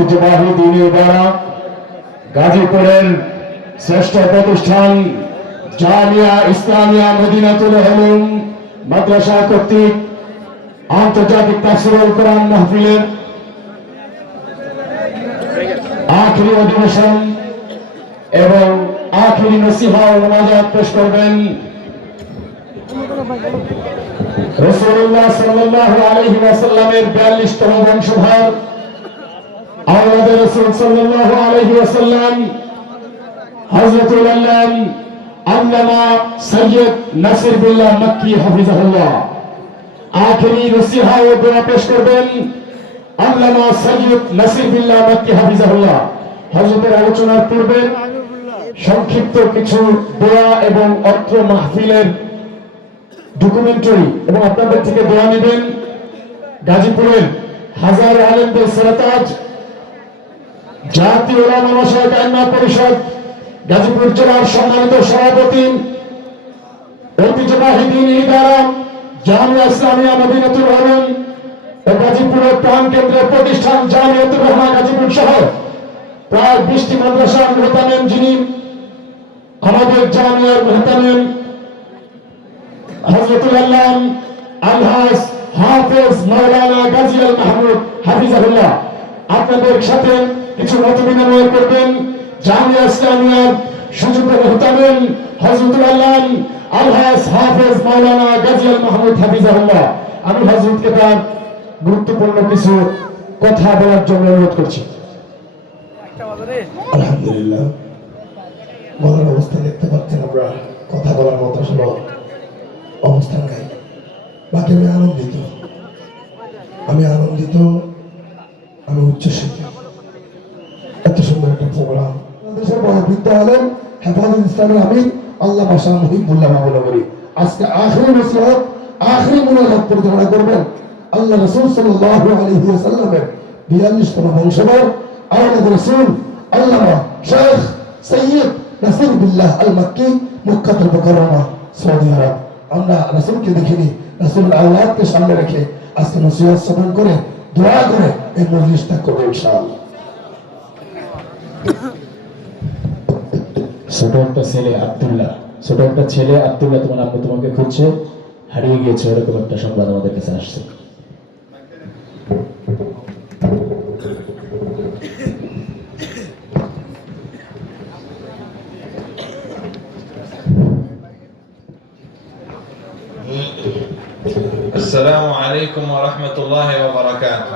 ঐতিহ্যবাহী দিনী দ্বারা গাজীপুরের শ্রেষ্ঠ প্রতিষ্ঠান জামিয়া ইসলামিয়া মদিনাতুল উলুম মাদ্রাসা কর্তৃক আন্তর্জাতিক তাফসীরুল কোরআন মাহফিলের আখিরি অধিবেশন এবং আখিরি নসিহা ও মোনাজাত পেশ করবেন রাসূলুল্লাহ সাল্লাল্লাহু আলাইহি ওয়াসাল্লামের 42তম বংশধর আওলাদে রাসূল সাল্লাল্লাহু আলাইহি ওয়াসাল্লাম হযরতুল আল্লাম আল্লামা সৈয়দ নাসির বিল্লাহ মক্কি হাফিজাহুল্লাহ। আখিরি নসিহা ও দোয়া পেশ করবেন আল্লামা সৈয়দ নাসির বিল্লাহ মক্কি হাফিজাহুল্লাহ। হযরতের আলোচনার পূর্বে সংক্ষিপ্ত কিছু দোয়া এবং অত্র মাহফিলের ডকুমেন্টারি এবং আপনাদের থেকে দোয়া নেবেন গাজীপুরের হাজার আলেমদের সেরাতাজ জাতীয় উলামা মাশায়েখ আইম্মা পরিষদ গাজীপুর জেলার সম্মানিত সভাপতি ঐতিহ্যবাহী দ্বীনি ইদারা জামিয়া ইসলামিয়া মদিনাতুল উলুম ও গাজীপুরের প্রাণ কেন্দ্রের প্রতিষ্ঠান জামিয়াতুর রহমান গাজীপুর সহ প্রায় 20টি মাদ্রাসার মুহতামিম, যিনি আমাদের জামিয়ার মুহতামিম হযরতুল আল্লাম আলহাজ হাফেজ মাওলানা গাজী আল মাহমুদ হাফিজাহুল্লাহ আপনাদের সাথে কিছু মত বিনিময় করবেন। জামিয়া ইসলামিয়ার সুযোগ্য মুহতামিম হযরতুল আল্লাম আলহাজ হাফেজ মাওলানা গাজী আল মাহমুদ হাফিজাহুল্লাহ। আমি হযরতকে তার গুরুত্বপূর্ণ কিছু কথা বলার জন্য অনুরোধ করছি। আলহামদুলিল্লাহ, বলার অবস্থা দেখতে পাচ্ছেন, আমরা কথা বলার মতো আসলে অবস্থান নাই। বাকি আমি আনন্দিত, আমি উচ্ছ্বসিত। এত সুন্দর একটা প্রোগ্রাম দেশের বড় বিদ্যালয় হেফাজত ইসলামের আমির আল্লামা শাহ মুহিবুল্লাহ মামুনগরী আজকে আখিরি নসিহত, আখিরি মুনাজাত পরিচালনা করবেন আল্লাহ রাসূল সাল্লাল্লাহু আলাইহি ওয়াসাল্লামের 42তম বংশধর আওলাদ রাসূল আল্লামা শেখ সৈয়দ নাসির বিল্লাহ আল মক্কি মক্কাতুল মুকাররমা সৌদি আরব। আমরা রাসূলকে দেখিনি, রাসূলের আওলাদকে সামনে রেখে আজকে নসিহত শ্রবণ করে দোয়া করে এই মজলিসটা করব ইনশাআল্লাহ। ছোট একটা ছেলে আব্দুল্লাহ তোমার আব্বু তোমাকে খুঁজছে, হারিয়ে গিয়েছে, এরকম একটা সংবাদ আমাদের কাছে আসছে। السلام عليكم ورحمة الله وبركاته.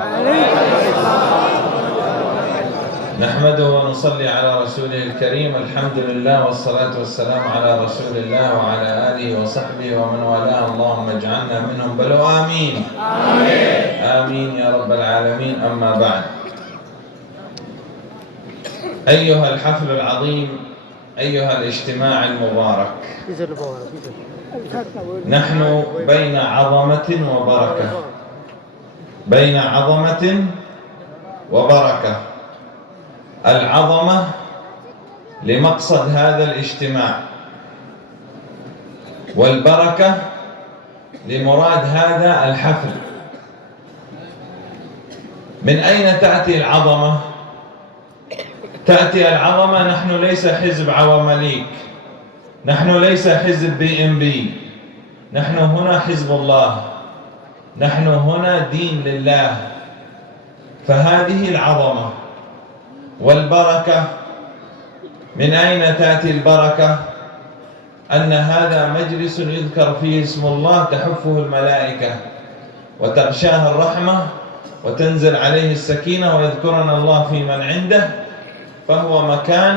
نحمده ونصلي على رسوله الكريم. الحمد لله والصلاة والسلام على رسول الله وعلى آله وصحبه ومن والاه. اللهم اجعلنا منهم بلوا آمين آمين يا رب العالمين. أما بعد، أيها الحفل العظيم، أيها الاجتماع المبارك، نحن بين عظمة وبركة، بين عظمة وبركة. العظمة لمقصد هذا الاجتماع، والبركة لمراد هذا الحفل. من أين تأتي العظمة؟ تأتي العظمة، نحن ليس حزب عوامليك، نحن ليس حزب BNB، نحن هنا حزب الله، نحن هنا دين لله. فهذه العظمة. والبركة، من أين تأتي البركة؟ أن هذا مجلس يذكر فيه اسم الله تحفه الملائكة وتغشاه الرحمة وتنزل عليه السكينة ويذكرنا الله في من عنده، فهو مكان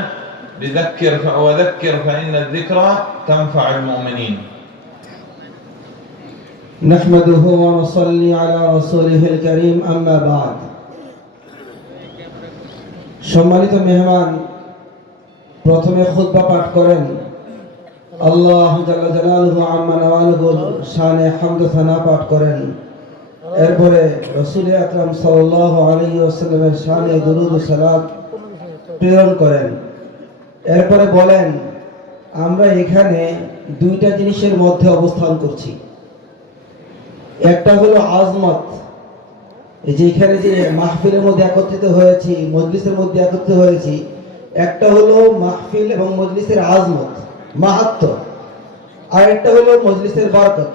وذكر فإن الذكرى تنفع المؤمنين. نحمده ونصلي على رسوله الكريم. أما بعد, সম্মানিত মেহমান প্রথমে খুতবা পাঠ করেন আল্লাহ জাল্লা জালালুহু আম্মা নওয়ালুহুর শানে হামদ ও সানা পাঠ করেন। এরপরে রাসূল আকরাম সাল্লাল্লাহু আলাইহি ওয়াসাল্লামের শানে দুরূদ ও সালাত প্রেরণ করেন। এরপরে বলেন, আমরা এখানে দুইটা জিনিসের মধ্যে অবস্থান করছি। একটা হলো আজমত, এই যে এখানে যে মাহফিলের মধ্যে একত্রিত হয়েছি, মজলিসের মধ্যে একত্রিত হয়েছি, একটা হলো মাহফিল এবং মজলিসের আজমত, মাহাত্ম, আর একটা হলো মজলিসের বরকত।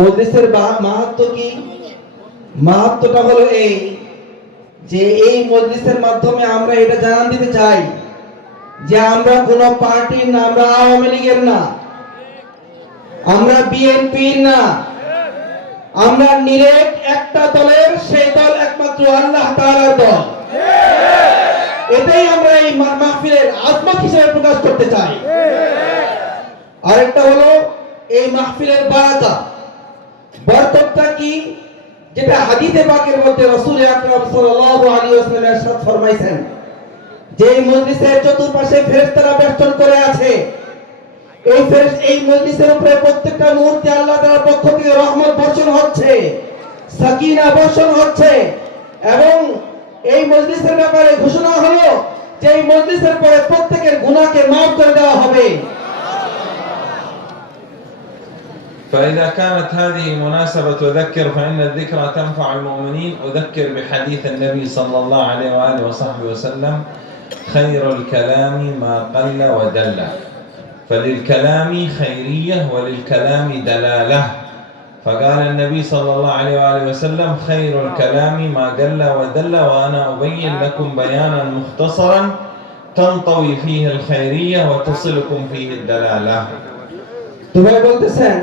মজলিসের মাহাত্ম কি? মাহাত্মটা হলো এই যে এই মজলিসের মাধ্যমে আমরা এটা জানান দিতে চাই যে আমরা কোনো পার্টির না, আমরা আওয়ামী লীগের না, আমরা বিএনপির না, আমরা নিরেট একটা দলের, সেই দল একমাত্র আল্লাহ তাআলার দল। এটাই আমরা এই মাহফিলের আজমত হিসেবে প্রকাশ করতে চাই। আরেকটা হলো এই মাহফিলের বারাকা, বরকতটা কি? যেটা হাদিসে পাকের মধ্যে রাসূল আকরাম সাল্লাল্লাহু আলাইহি ওয়াসাল্লাম ইরশাদ ফরমাইছেন যে এই মজলিসের চতুর্পাশে ফেরেশতারা বেষ্টন করে আছে, এই মজলিসের উপরে প্রত্যেকটা মুহূর্তে আল্লাহ তাআলার পক্ষ থেকে রহমত বর্ষণ হচ্ছে, সাকিনা বর্ষণ হচ্ছে, এবং এই মজলিসের ব্যাপারে ঘোষণা হলো যে এই মজলিসের পরে প্রত্যেকের গুনাহকে মাফ করে দেওয়া হবে। فإذا كانت هذه المناسبة تذكر فإن الذكرى تنفع المؤمنين. أذكر بحديث النبي صلى الله عليه وآله وصحبه وسلم: خير الكلام ما قل ودل. فللكلام خيرية وللكلام دلالة. فقال النبي صلى الله عليه وآله وسلم: خير الكلام ما قل ودل، وأنا أبين لكم بيانا مختصرا تنطوي فيه الخيرية وتصلكم فيه الدلالة. তোমরা বলতেছেন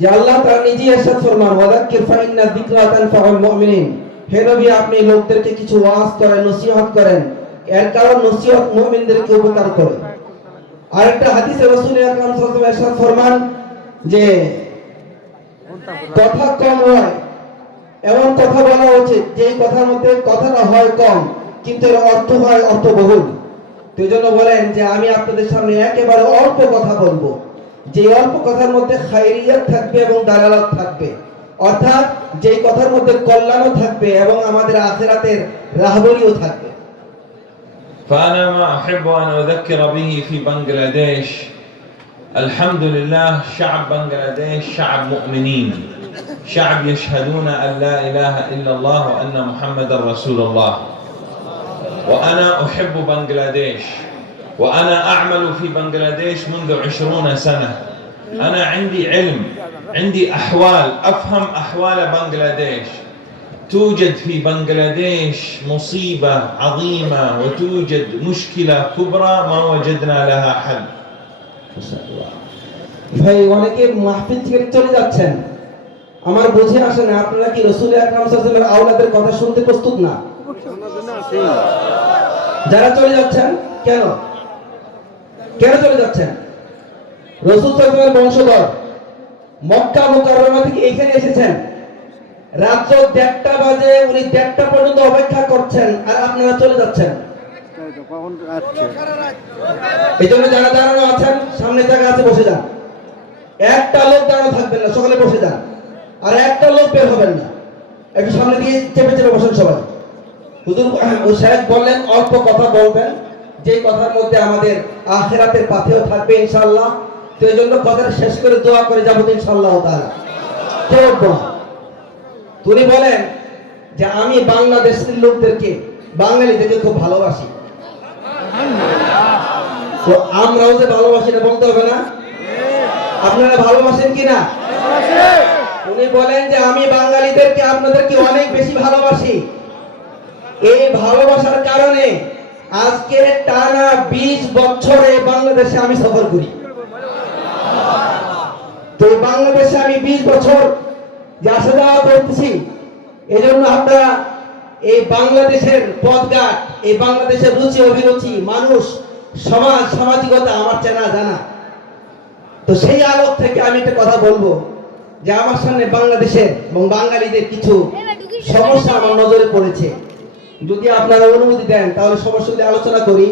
যে আল্লাহ তাআলা নিজে ইরশাদ ফরমান ওয়াযাক্কির ফাইন্না যিকরা তানফাউল মুমিনিন। হে নবী, আপনি লোকদেরকে কিছু ওয়াজ করেন, নসিহত করেন, এর কারণ নসিহত মুমিনদেরকে উপকার করে। আরেকটা হাদিসে রাসূল আকরাম সাল্লাল্লাহু আলাইহি ওয়াসাল্লাম ইরশাদ ফরমান যে কথা কম হয় এমন কথা বলা উচিত যেই কথার মধ্যে কথাটা হয় কম কিন্তু এর অর্থ হয় অর্থবহুল। তো এইজন্য বলেন যে আমি আপনাদের সামনে একেবারে অল্প কথা বলবো, যে অল্প কথার মধ্যে খায়রিয়াত থাকবে এবং দালালাত থাকবে, অর্থাৎ যেই কথার মধ্যে কল্যাণও থাকবে এবং আমাদের আখিরাতের রাহবরিও থাকবে। فأنا ما أحب أن أذكر به في بنغلاديش. الحمد لله شعب بنغلاديش شعب مؤمنين، شعب يشهدون أن لا إله إلا الله وأن محمد رسول الله. وأنا أحب بنغلاديش، وأنا أعمل في بنغلاديش منذ 20 سنة. أنا عندي علم، عندي أحوال، أفهم أحوال بنغلاديش. توجد في بنغلاديش مصيبة عظيمة وتوجد مشكلة كبرى ما وجدنا لها حل. ভাই, অনেকে মাহফিল থেকে চলে যাচ্ছেন, আমার বুঝে আসে না আপনারা কি রাসূল আকরাম সাল্লাল্লাহু আলাইহি ওয়াসাল্লামের আওলাদের কথা শুনতে প্রস্তুত না? যারা চলে যাচ্ছেন কেন চলে যাচ্ছেন? রাসূল সাল্লাল্লাহু আলাইহি ওয়াসাল্লামের বংশধর, মক্কা মুকাররমা থেকে এখানে এসেছেন, রাত 1:30 বাজে উনি 1:30 পর্যন্ত অপেক্ষা করছেন, আর আপনারা চলে যাচ্ছেন। এই জন্য যারা দাঁড়ানো আছেন সামনে জায়গা আছে, বসে যান। একটা লোক দাঁড়ানো থাকবেন না, সকালে বসে যান, আর একটা লোক বের হবেন না, একটু সামনে দিয়ে চেপে চেপে বসেন সবাই। হুজুর সাহেব বললেন অল্প কথা বলবেন, যেই কথার মধ্যে আমাদের আখিরাতের পাথেও থাকবে ইনশাআল্লাহ। তো এই জন্য কথাটা শেষ করে দোয়া করে যাবো ইনশাআল্লাহ তাআলা। তিনি বলেন যে আমি বাংলাদেশের লোকদেরকে, বাঙালিদেরকে খুব ভালোবাসি। তো আমরাও যে ভালোবাসি এটা বলতে হবে না? আপনারা ভালোবাসেন কিনা? উনি বলেন যে আমি বাঙালিদেরকে, আপনাদেরকে অনেক বেশি ভালোবাসি। এই ভালোবাসার কারণে আজকে টানা 20 বছরে বাংলাদেশে আমি সফর করি। তো বাংলাদেশে আমি 20 বছর যে আসা যাওয়া করতেছি, এই জন্য আপনারা এই বাংলাদেশের পথঘাট, এই বাংলাদেশের রুচি অভিরুচি, মানুষ, সমাজ, সামাজিকতা আমার চেনা জানা। তো সেই আলোক থেকে আমি একটা কথা বলবো যে আমার সামনে বাংলাদেশের এবং বাঙালিদের কিছু সমস্যা আমার নজরে পড়েছে। যদি আপনারা অনুমতি দেন তাহলে সমস্যা আলোচনা করি।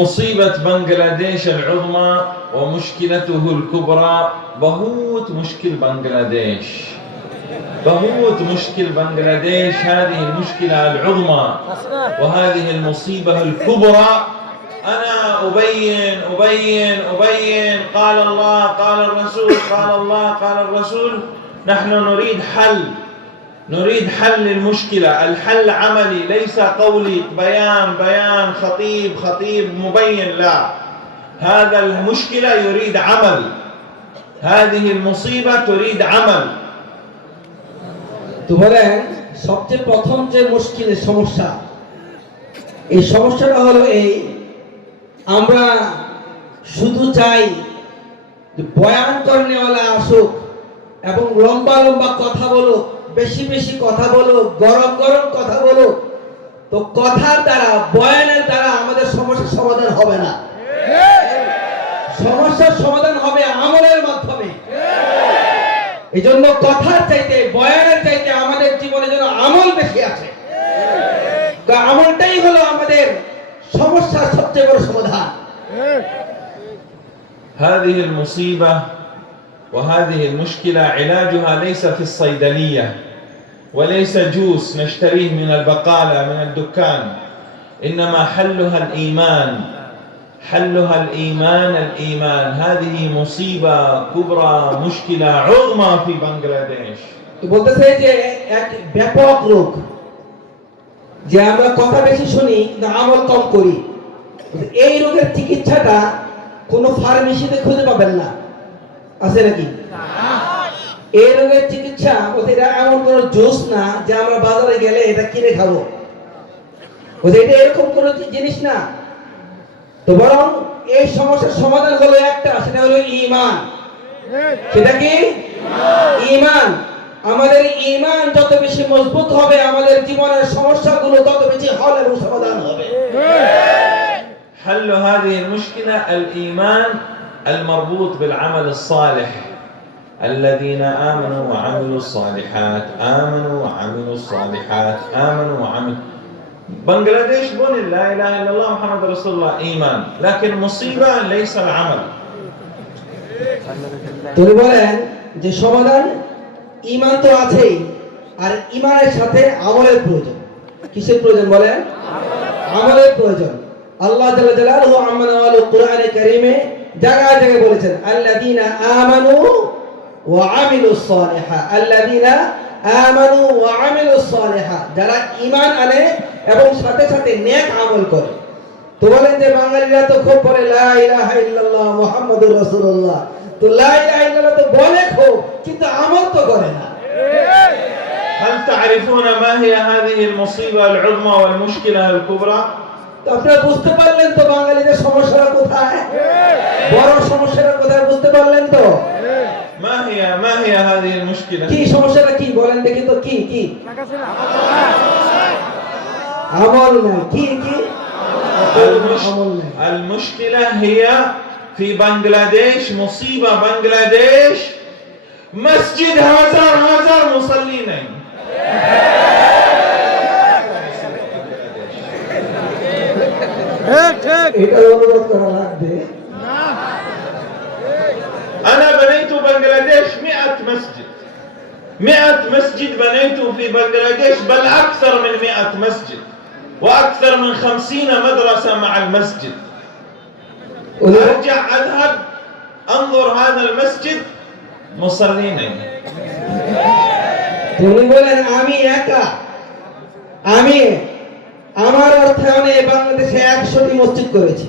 مصيبة بنغلاديش العظمى ومشكلته الكبرى بهوت مشكل بنغلاديش، بهوت مشكل بنغلاديش. هذه المشكلة العظمى وهذه المصيبة الكبرى أنا أبين قال الله قال الرسول قال الله قال الرسول. نحن نريد حل للمشكلة. الحل عملي ليس قولي، بيان خطيب مبين، لا. هذا المشكلة يريد عمل، هذه المصيبة تريد عمل. তো বলেন সবচেয়ে প্রথম যে মুশকিলের সমস্যা, এই সমস্যাটা হলো এই, আমরা শুধু চাই যে বয়ান করনেওয়ালা আসুক এবং লম্বা কথা বলুক, বেশি কথা বলুক, গরম কথা বলুক। তো কথার দ্বারা, বয়ানের দ্বারা আমাদের সমস্যার সমাধান হবে না। সমস্যার সমাধান হবে আমলের মাধ্যমে। এই জন্য কথার চাইতে, বয়ানের চাইতে আমাদের জীবনে যেন আমল বেশি আছে। তো আমলটাই হলো আমাদের সমস্যার সবচেয়ে বড় সমাধান। هذه المصيبة وهذه المشكلة علاجها ليس في الصيدلية وليس جوس نشتريه من البقالة من الدكان، إنما حلها الإيمان. هذه مصيبة كبرى، مشكلة عظمى في بنغلاديش. তো বলতেছে যে এক ব্যাপক রোগ, যে আমরা কথা বেশি শুনি কিন্তু আমল কম করি। এই রোগের চিকিৎসাটা কোনো ফার্মেসিতে খুঁজে পাবেন না, আছে নাকি? এই রোগের চিকিৎসা এটা এমন কোনো জুস না যে আমরা বাজারে গেলে এটা কিনে খাবো, এটা এরকম কোনো জিনিস না। তো বরং এই সমস্যার সমাধান হলো একটা, সেটা হলো ঈমান। সেটা কি? ঈমান। আমাদের ঈমান যত বেশি মজবুত হবে, আমাদের জীবনের সমস্যাগুলো তত বেশি হল এবং সমাধান হবে। حل هذه المشكلة الإيمان المربوط بالعمل الصالح. الذين آمنوا وعملوا الصالحات بنغلاديش بون لا إله إلا الله محمد رسول الله إيمان، لكن مصيبة ليس العمل. তিনি বলেন যে সমাধান ঈমান তো আছেই, আর ঈমানের সাথে আমলের প্রয়োজন। কিসের প্রয়োজন বলেন? আমলের প্রয়োজন। আল্লাহ জাল্লা জালালুহু আম্মানা ওয়ালু কুরআনে কারীমে জায়গায় বলেছেন আল্লাযীনা আমানু ওয়া আমিলুস সালিহাত। আল্লাযীনা আমানু ওয়া আমিলুস সালিহাত, যারা ঈমান আনে এবং সাথে সাথে নেক আমল করে। তো বলেন যে বাঙালিরা তো খুব বলে লা ইলাহা ইল্লাল্লাহ মুহাম্মাদুর রাসূলুল্লাহ। তো লা ইলাহা ইল্লাল্লাহ তো বলে খুব, কিন্তু আমল তো করে না। هل تعرفون ما هي هذه المصيبة العظمى والمشكلة الكبرى؟ তো আপনারা বুঝতে পারলেন তো বাঙালিদের সমস্যাটা কোথায়, বড় সমস্যাটা কোথায় বুঝতে পারলেন তো? ما هي هذه المشكلة؟ কি সমস্যাটা কি বলেন দেখি তো? কি আমল নাই। কি المشكلة هي في بنغلاديش، مصيبة بنغلاديش، مسجد هزار مصلين. এটা অনুরোধ করা লাগবে। أنا بنيت بنغلاديش 100 مسجد بنيته في بنغلاديش، بل أكثر من 100 مسجد وأكثر من 50 مدرسة مع المسجد. أرجع أذهب أنظر هذا المسجد مصلين. তিনি বলেন আমি একা, আমার অর্থায়নে বাংলাদেশে 100টি মসজিদ করেছি,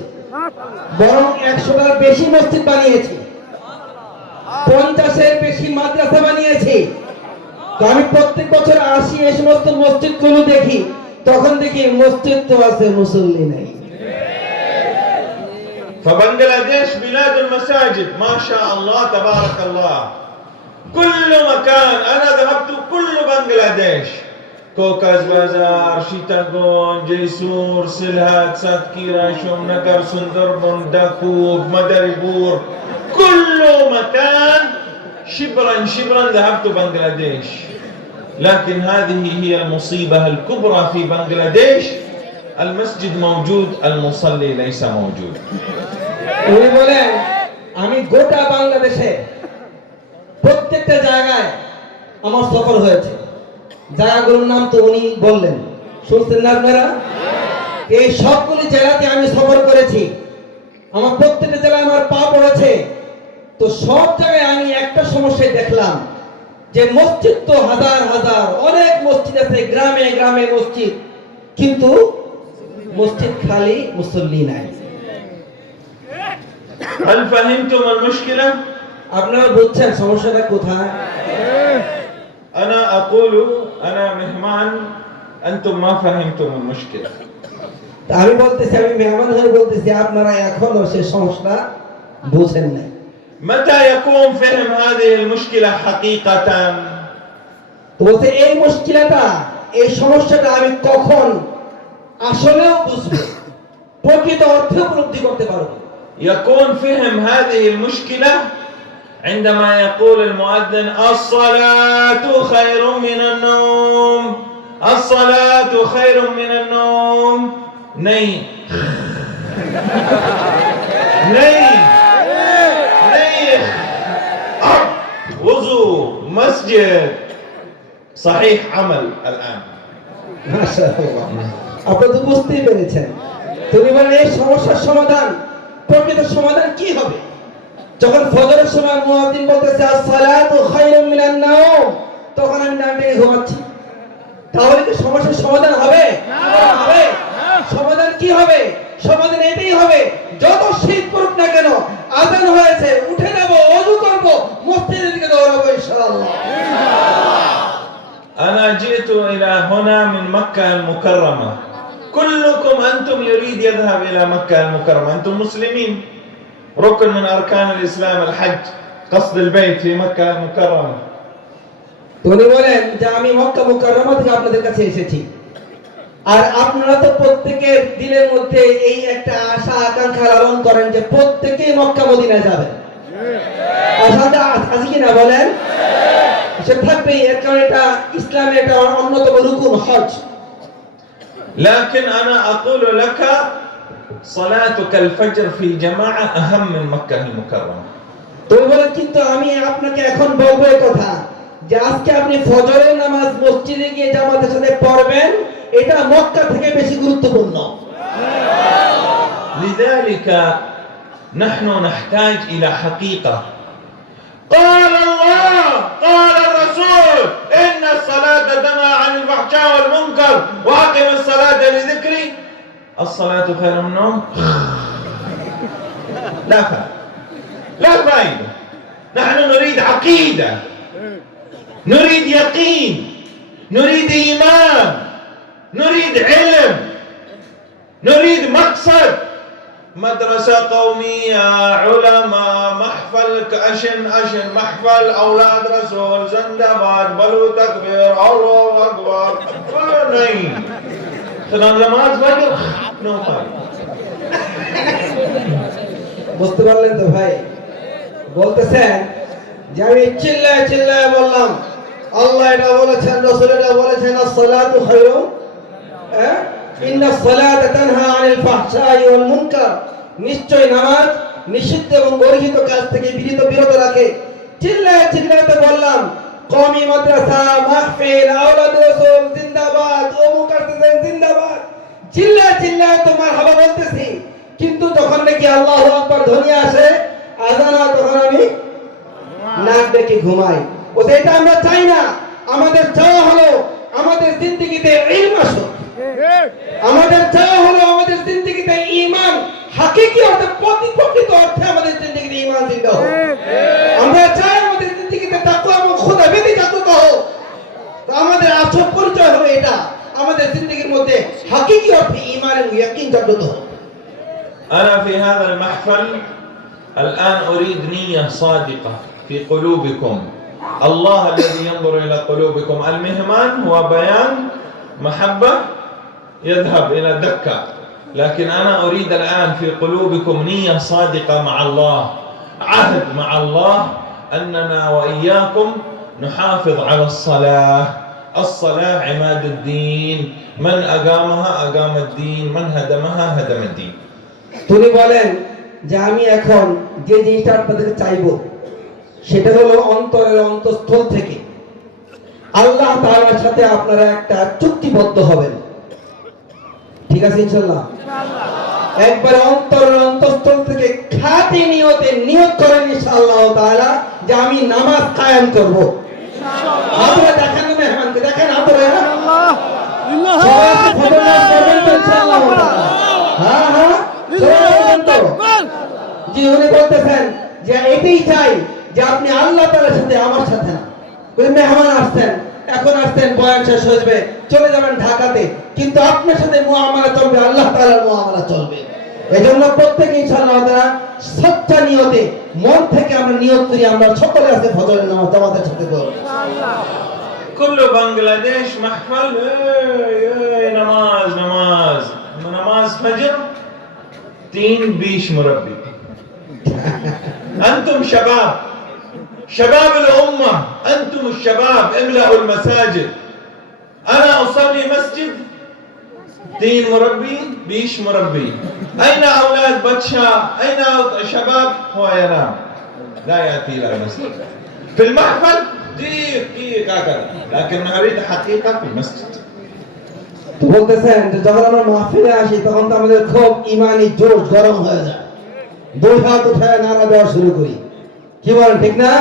বরং 100টার বেশি মসজিদ বানিয়েছি, 50-এর বেশি মাদ্রাসা বানিয়েছি। তো আমি প্রত্যেক বছর আসি, এই সমস্ত মসজিদগুলো দেখি, তখন দেখি মসজিদ তো আছে, মুসল্লি নেই। فبنغلاديش بلاد المساجد ما شاء الله تبارك الله، كل مكان. أنا ذهبت كل بنغلاديش، كوكاز بازار، شيتاغون، جيسور، سلهات، ساتكيرا، شومنكر، سندربن، داكوب، مدريبور، كل مكان شبرا ذهبت بنغلاديش. لكن هذه هي المصيبة الكبرى في بنغلاديش، المسجد موجود، المصلي ليس موجود. উনি বলেন আমি গোটা বাংলাদেশে প্রত্যেকটা জায়গায় আমার সফর হয়েছে, জায়গাগুলোর নাম তো উনি বললেন, শুনছেন না আপনারা? এই সবগুলি জেলাতে আমি সফর করেছি, আমার প্রত্যেকটা জেলায় আমার পা পড়েছে। তো সব জায়গায় আমি একটা সমস্যায় দেখলাম যে মসজিদ তো হাজার হাজার অনেক মসজিদ আছে, গ্রামে গ্রামে মসজিদ, কিন্তু মসজিদ খালি, মুসল্লি নাই। هل فهمتم المشكلة؟ আপনারা বুঝছেন সমস্যাটা কোথায়? أنا أقول أنا مهمان، أنتم ما فهمتم المشكلة. তা আমি বলতেছি, আমি মেহমান হয়ে বলতেছি, আপনারা এখনো সেই সমস্যা বুঝেন নাই। متى يكون فهم هذه المشكلة حقيقة؟ তো বলতে এই মুশকিলটা, এই সমস্যাটা আমি কখন আসলেও বুঝবো, প্রকৃত অর্থে উপলব্ধি করতে পারবো? يكون فهم هذه المشكلة عندما يقول المؤذن الصلاة خير من النوم، الصلاة خير من النوم. नहीं नहीं नहीं अब وضوء مسجد صحيح عمل الآن. মাশাআল্লাহ, আপনারা তো বুঝতেই পেরেছেন। তুমি বলেন এই সমস্যার সমাধান, প্রকৃত সমাধান কি হবে? যখন ফজরের সময় মুয়াজ্জিন বলতেছে as-সালাতু খায়রুম মিনান নাওম, তখন আমি না পেয়ে ঘুমাচ্ছি, তাহলে কি সমস্যার সমাধান হবে? হবে। সমাধান কি হবে? সমাধান এটাই হবে, যত শীত পড়ুক না কেন, আযান হয়েছে, উঠে যাব, ওযু করব, মসজিদের দিকে দৌড়াবো ইনশাআল্লাহ। أنا جئت إلى هنا من مكة المكرمة، كلكم أنتم يريد يذهب إلى مكة المكرمة، أنتم مسلمين، ركن من أركان الإسلام الحج، قصد البيت في مكة المكرمة. উনি বলেন যে আমি মক্কা মুকাররমা থেকে আপনাদের কাছে এসেছি, আর আপনারা তো প্রত্যেকের দিলের মধ্যে এই একটা আশা আকাঙ্ক্ষা লালন করেন যে প্রত্যেকেই মক্কা মদিনায় যাবেন। আশাটা আছে কি না বলেন? সে থাকবেই, এর কারণে এটা ইসলামের একটা অন্যতম রুকুন, হজ। لكن أنا أقول لك صلاتك الفجر في جماعة أهم من مكة المكرمة. তো বলেন, কিন্তু আমি আপনাকে এখন বলবো এই কথা যে আজকে আপনি ফজরের নামাজ মসজিদে গিয়ে জামাতের সাথে পড়বেন, এটা মক্কা থেকে বেশি গুরুত্বপূর্ণ। لذلك نحن نحتاج إلى حقيقة. قال الله قال الرسول إن الصلاة تنهى عن الفحشاء والمنكر وأقم الصلاة لذكري. الصلاة خير من النوم. لا فائدة، لا فائدة. نحن نريد عقيدة، نريد يقين، نريد إيمان، نريد علم، نريد مقصد. مدرسة قومية، علماء، محفل أشن أشن، محفل أولاد رسول، زندباد، بلو تكبير، الله أكبر، नहीं. خلال نماز فجر no فائدة. বুঝতে পারলেন তো ভাই? বলতেছেন যে আমি চিল্লায় চিল্লায় বললাম আল্লাহ এটা বলেছেন, রাসূল এটা বলেছেন, as-সালাতু খায়রুম, ইন্নাস সালাতা তানহা আনিল ফাহশাই ওয়াল মুনকার, নিশ্চয় নামাজ নিষিদ্ধ এবং গর্হিত কাজ থেকে বিরত রাখে। চিল্লায় চিল্লায় তো বললাম কওমি মাদ্রাসা, মাহফিল, আওলাদ রাসূল জিন্দাবাদ, অমুক আসতেছেন জিন্দাবাদ, চিল্লায় চিল্লায় তো মারহাবা বলতেছি, কিন্তু যখন নাকি আল্লাহু আকবার ধ্বনি আসে, আযান হয়, তখন আমি নাক ডেকে ঘুমাই। ও এটা আমরা চাই না। আমাদের চাওয়া হলো আমাদের জিন্দেগিতে ইলম আসুক, আমাদের চাওয়া হলো আমাদের জিন্দেগিতে ঈমান হাকিকি অর্থে, প্রকৃত অর্থে আমাদের জিন্দেগিতে ঈমান জিন্দা হোক। আমরা চাই আমাদের জিন্দেগিতে তাকওয়া এবং খোদাভীতি জাগ্রত হোক। তো আমাদের আসল পরিচয় হলো এটা, আমাদের জিন্দেগির মধ্যে হাকিকি অর্থে ঈমান এবং ইয়াকিন জাগ্রত হোক। أنا في هذا المحفل الآن أريد نية صادقة في قلوبكم. الله الذي ينظر إلى قلوبكم. المهمان هو بيان محبة يذهب إلى دكة، لكن أنا أريد الآن في قلوبكم نية صادقة مع الله، عهد مع الله أننا وإياكم نحافظ على الصلاة. الصلاة عماد الدين، من أقامها أقام الدين، من هدمها هدم الدين. তিনি বলেন যে আমি এখন যে জিনিসটা আপনাদেরকে চাইবো সেটা হলো অন্তরের অন্তঃস্থল থেকে আল্লাহ তাআলার সাথে আপনারা একটা চুক্তিবদ্ধ হবেন। ঠিক আছে ইনশাআল্লাহ? একবার অন্তঃস্থল থেকে খাঁটি নিয়তে নিয়ত করেন ইনশাআল্লাহ তাআলা যে আমি নামাজ কায়েম করব। আপনারা দেখেন না মেহমানকে, দেখেন আপনারা জি উনি বলতেছেন যে এটাই চাই যে আপনি আল্লাহ তাআলার সাথে আমার সাথে না। ওই মেহমান আসছেন, এখন আসছেন বয়ান শেষ হয়ে যাবে, চলে যাবেন ঢাকাতে, কিন্তু আপনার সাথে মুআমালা চলবে, আল্লাহ তাআলার মুআমালা চলবে। এজন্য প্রত্যেকে ইনশাআল্লাহ তাআলা সচ্চা নিয়তে মন থেকে আমরা নিয়ত করি, আমরা সকলে আজকে ফজরের নামাজ জামাতের সাথে করব ইনশাআল্লাহ। كل بنغلاديش محفل نماز فجر 3 20 مربي. انتم شباب الامه، انتم الشباب املأوا المساجد. انا اصلي مسجد 3 مربي 20 مربي. اين اولاد بطشا؟ اين شباب؟ هو ينام لا ياتي الى المسجد. في المحفل دقيق هكذا، لكن نريد حقيقة في المسجد. তো বলতেছেন যে যখন আমরা মাহফিলে আসি তখন তো আমাদের খুব ইমানি জোশ গরম হয়ে যায়, দুই হাত উঠায় নারা দেওয়া শুরু করি, কি বলেন ঠিক না?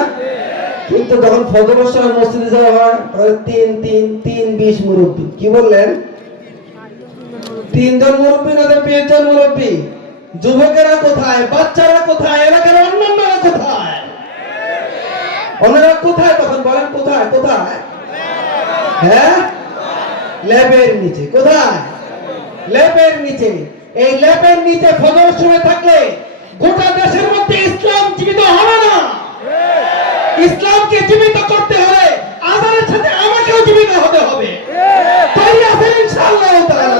কিন্তু যখন ফজরের সময় মসজিদে যাওয়া হয় তাহলে 3 20 মুরব্বি। কি বললেন? 3 জন মুরব্বি না 5 জন মুরব্বি? যুবকেরা কোথায়, বাচ্চারা কোথায়, এলাকার অন্যান্যরা কোথায়, ওনারা কোথায়? তখন বলেন কোথায় কোথায়? হ্যাঁ, ল্যাবের নিচে। কোথায়? ল্যাবের নিচে। এই ল্যাবের নিচে ফজরের সময় থাকলে গোটা দেশের মধ্যে ইসলাম জীবিত হবে না। ইসলামকে জীবিত করতে হলে আযানের সাথে আমাকেও জীবিত হতে হবে। তৈরি আছেন ইনশাআল্লাহ তাআলা?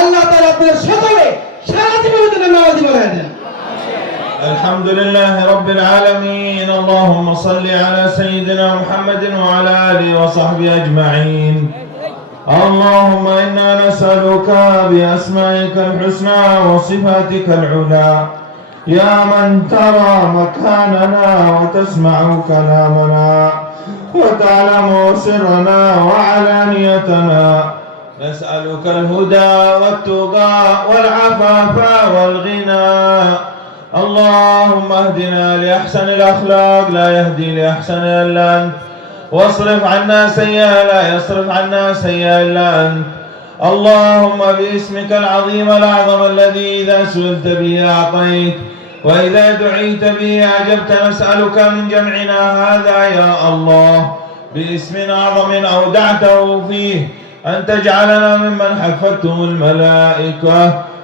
আল্লাহ তাআলা আপনাদের সকলে সারা জীবনের জন্য নামাজি বানায় দেন। الحمد لله رب العالمين. اللهم صل على سيدنا محمد وعلى آله وصحبه أجمعين. اللهم إنا نسألك بأسمائك الحسنى وصفاتك العلى يا من ترى مكاننا وتسمع كلامنا وتعلم سرنا وعلانيتنا، نسألك الهدى والتقى والعفاف والغنى. اللهم اهدنا لأحسن الأخلاق لا يهدي لأحسن إلا أنت، واصرف عنا سيئة لا يصرف عنا سيئة إلا أنت. اللهم باسمك العظيم الأعظم الذي إذا سئلت به أعطيت وإذا دعيت به أجبت، نسألك من جمعنا هذا يا الله باسم أعظم أودعته فيه أن تجعلنا ممن حفتهم الملائكة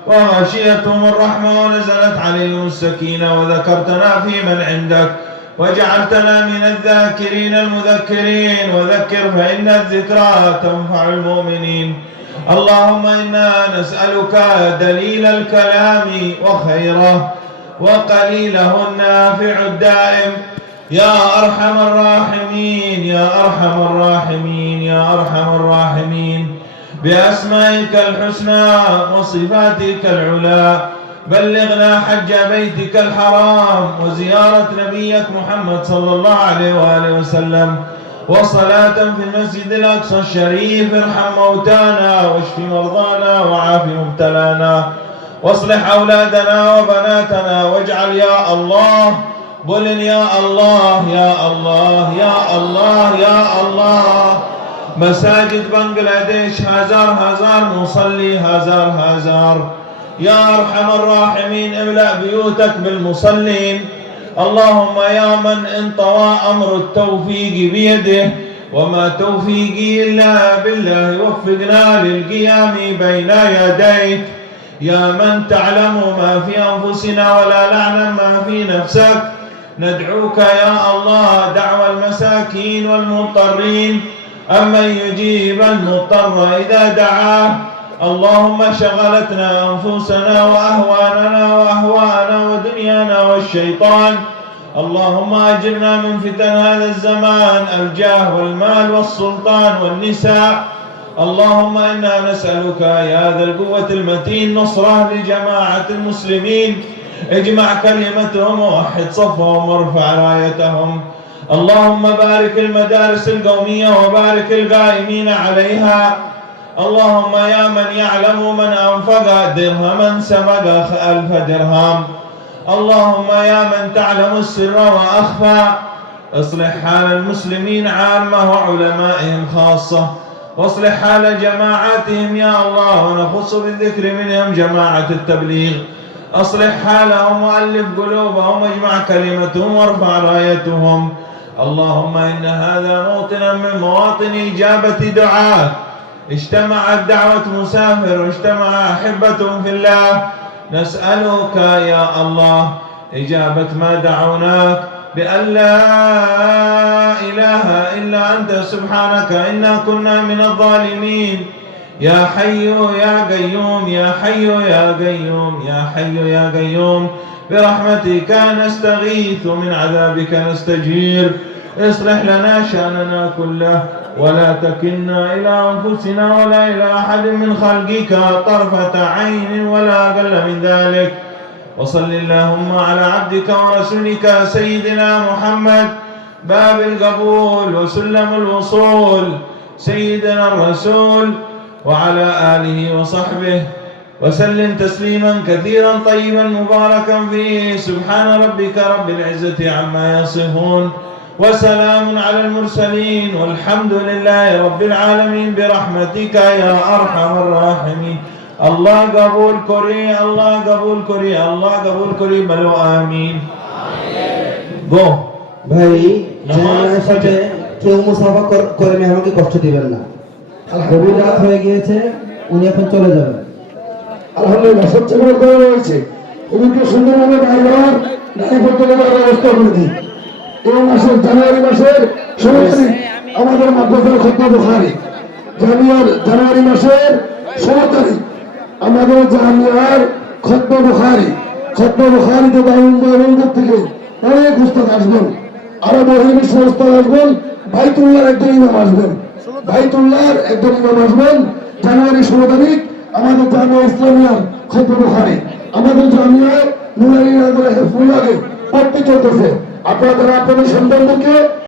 وغشيتهم الرحمة ونزلت عليهم السكينة وذكرتنا في من عندك وجعلتنا من الذاكرين المذكرين، وذكر فإن الذكرى تنفع المؤمنين. اللهم إنا نسألك دليل الكلام وخيره وقليله النافع الدائم يا أرحم الراحمين يا أرحم الراحمين يا أرحم الراحمين. بأسمائك الحسنى وصفاتك العلى بلغنا حج بيتك الحرام وزيارة نبيك محمد صلى الله عليه وآله وسلم وصلاة في المسجد الأقصى الشريف. ارحم موتانا واشف مرضانا وعاف مبتلانا واصلح أولادنا وبناتنا، واجعل يا الله بولن يا الله يا الله يا الله يا الله مساجد بنغلاديش هزار مصلي هزار. يا أرحم الراحمين املأ بيوتك بالمصلين. اللهم يا من انطوى أمر التوفيق بيده وما توفيقي إلا بالله، وفقنا للقيام بين يديك يا من تعلم ما في أنفسنا ولا نعلم ما في نفسك. ندعوك يا الله دعوى المساكين والمضطرين، أمن يجيب المضطر إذا دعاه. اللهم شغلتنا أنفسنا وأهواءنا ودنيانا والشيطان. اللهم أجرنا من فتن هذا الزمان، الجاه والمال والسلطان والنساء. اللهم إنا نسألك يا ذا القوة المتين نصرة لجماعة المسلمين، اجمع كلمتهم ووحد صفهم وارفع رايتهم. اللهم بارك المدارس القومية وبارك القائمين عليها. اللهم يا من يعلم من أنفق درهما سبق 1000 درهم. اللهم يا من تعلم السر وأخفى اصلح حال المسلمين عامة وعلمائهم خاصة، واصلح حال جماعاتهم يا الله، ونخص بالذكر منهم جماعة التبليغ. أصلح حالهم وألف قلوبهم واجمع كلمتهم وارفع رايتهم. اللهم إن هذا موطنا من مواطن إجابة دعاء، اجتمعت دعوة مسافر واجتمع أحبة في الله. نسألك يا الله إجابة ما دعوناك بأن لا إله إلا أنت سبحانك إنا كنا من الظالمين. يا حي يا قيوم يا حي يا قيوم يا حي يا قيوم برحمتك نستغيث من عذابك نستجير. اصلح لنا شأننا كله ولا تكلنا إلى أنفسنا ولا إلى أحد من خلقك طرفة عين ولا أقل من ذلك. وصل اللهم على عبدك ورسولك سيدنا محمد باب القبول وسلم الوصول سيدنا الرسول وعلى آله وصحبه وسلم تسليما كثيرا طيبا مباركا فيه. سبحان ربك رب العزة عما يصفون وسلام على المرسلين والحمد لله رب العالمين برحمتك يا أرحم الراحمين. الله قبول كري الله قبول كري الله قبول كري بلو آمين. Go. ভাই জানার সাথে কেউ মুসাফা করে মেহমানকে কষ্ট দিবেন না। গভীর রাত হয়ে গিয়েছে, উনি এখন চলে যাবেন। আলহামদুলিল্লাহ সবচেয়ে বড় কথা হয়েছে ওদেরকে সুন্দরভাবে বাইরের গাড়ি করতে ব্যবস্থা করে দিই। এই মাসের জানুয়ারি মাসের 16 তারিখ আমাদের মাদ্রাসার খতনা বুখারী, জানুয়ারি মাসের 16 তারিখ আমাদের জামিয়ার খতনা বুখারীতে দারুল দেওবন্দের থেকে অনেক উস্তাদ আসবেন, আরো মহিলা সংস্থা আসবেন, বাইতুল্লাহর একজন ইমাম আসবেন, জানুয়ারি 16 তারিখ আমাদের জামিয়া ইসলামিয়ার খতনা বুখারী, আমাদের জামিয়ার নুরানি নাজরা হেফুল্লাহে পড়তে চলতেছে। আপনারা আপনাদের সন্তানদেরকে